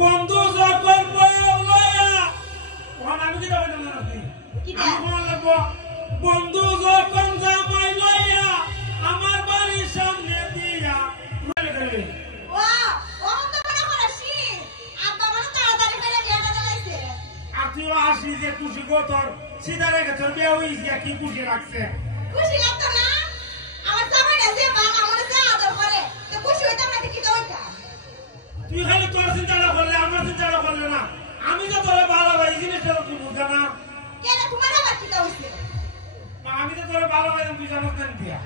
বন্ধু যখন লয়া ওখানে আমি কি যাবো না নাকি আমার লাগবো বন্ধু যখন জামাই লয়া আমার বাড়ির সামনে দিয়া তুইও আসি যে খুশি গো তোর সিধা রেখে তোর বিয়ে হয়েছে কি খুশি লাগছে খুশি লাগতো না আমার জামাইটা যে বাবা আমারে যে আদর করে তো খুশি হইতাম না কি তো হইতা তুই খালি তোর চিন্তাটা করলে আমার চিন্তাটা করলে না আমি তো তোর ভালোবাসি জিনিসটা তুই বুঝা না কেন তোমার আবার কি তো হইছে আমি তো তোর ভালোবাসি তুই জানাস না দিয়া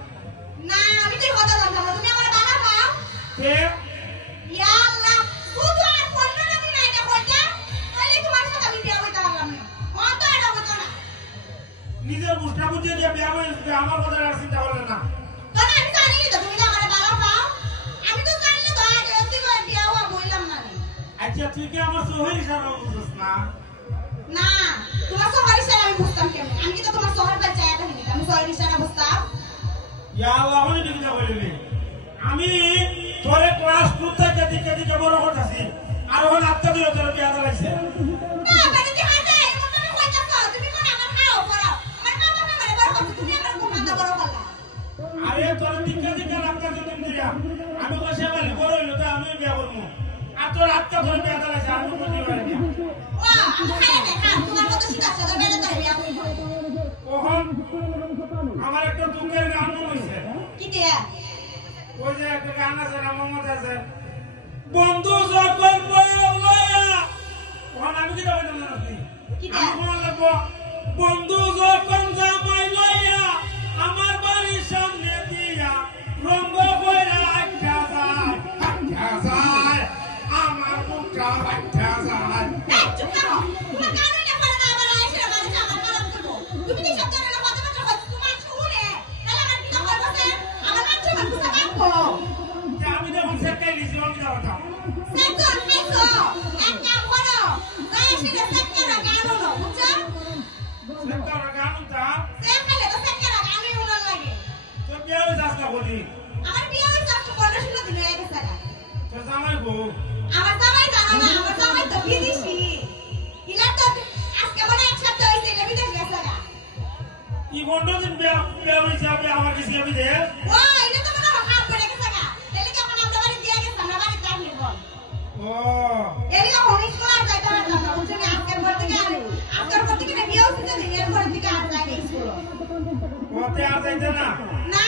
না আমি তো কথা জানতাম না তুমি আমার বাবা পাও কে ইয়া আল্লাহ শুধু আর 15 দিন আইটা কইতা তাহলে তোমার সাথে আমি বিয়ে হইতা পারলাম না কত এটা হতো না নিজের বুঝটা বুঝিয়ে দিয়ে বিয়ে হয়েছে আমার কথা আর চিন্তা করলে না কারণ আমি জানি তো তুমি আমার বাবা পাও আমি তো জানি তো আগে অতি করে বিয়ে হওয়া বললাম না আচ্ছা তুই কি আমার সোহেল সারা বুঝছ না না তোমার শহরের সারা আমি বুঝতাম কেমন আমি কি তো তোমার শহর বাচ্চা এটা নিতে আমি শহরের সারা বুঝতাম ইয়া আল্লাহ হনি দিকে যা বলবি আমি তোরে ক্লাস 2 থেকে দিকে বড় করতেছি আর ওখানে আত্মা দিলে তোর বিয়ে দাঁড়াইছে না মানে কি হাতে এমন তুমি কইতাছ তুমি কোন আমার খাও করো আমার বাবা আমারে বড় করতে তুমি আমার কোন হাতে বড় করলা আরে তোর দিকে রাখতে তুমি দিয়া আমি কইছে বলি বড় হইলো তো আমি বিয়ে করব আর তোর আত্মা তোর বিয়ে দাঁড়াইছে আমি বুঝতে পারি না ওয়া আমি খাই না খা তোমার মত সিধা সাদা বেলে তো বিয়া করব ওহন আমার একটা দুঃখের গান মনে হইছে কি দিয়া ওই যে একটা গান আছে না মোহাম্মদ আছে বন্ধু যখন লয়া ওখানে আমি কি যাবো না নাকি কি দিয়া আমার লাগবো বন্ধু যখন জামাই লয়া আমার বাড়ির সামনে দিয়া রঙ্গ কইরা আচ্ছা যায় আমার মুখটা আচ্ছা যায় এই চুপ করো তোমার কানে না পড়ে না আমার আইছে বাড়ি আমার কালাম করব তুমি কি শব্দ না কথা কথা কইছ তোমার শুনে তাহলে আমার কি করব স্যার আমার নাম চুপ বুঝতে পারবো যে আমি যখন সেটাই লিখি আমি যাওয়াটা সেকর মেসো এক কাম করো গায়ে শিখে সেকর গান হলো বুঝছো সেটার গান উঠা সেখানে তো সেকর গানই হলো লাগে তোর বিয়ে হয়ে যাস না বলি আমার বিয়ে হইছে তো 15 দিন হয়ে গেছে তোর জামাই বউ আমার জামাই জানা না আমার জামাই তো বিদেশি ইলা তো আজকে মনে এক সপ্তাহ হইছে এটা বিদেশ গেছে না কি বন্ধ দিন বিয়ে হয়েছে আমি আমার কাছে আমি দে ও এটা তো মনে হাত পড়ে গেছে না তাহলে কি আমরা বাড়ি দিয়ে গেছে আমরা বাড়ি যাই নিব ও এরিয়া হোমিস করা যাইতে না না বুঝছেন আজকের পর থেকে আজকের পর থেকে বিয়ে হইছে দিনের পর থেকে আর যাই স্কুল ওতে আর যাইতে না না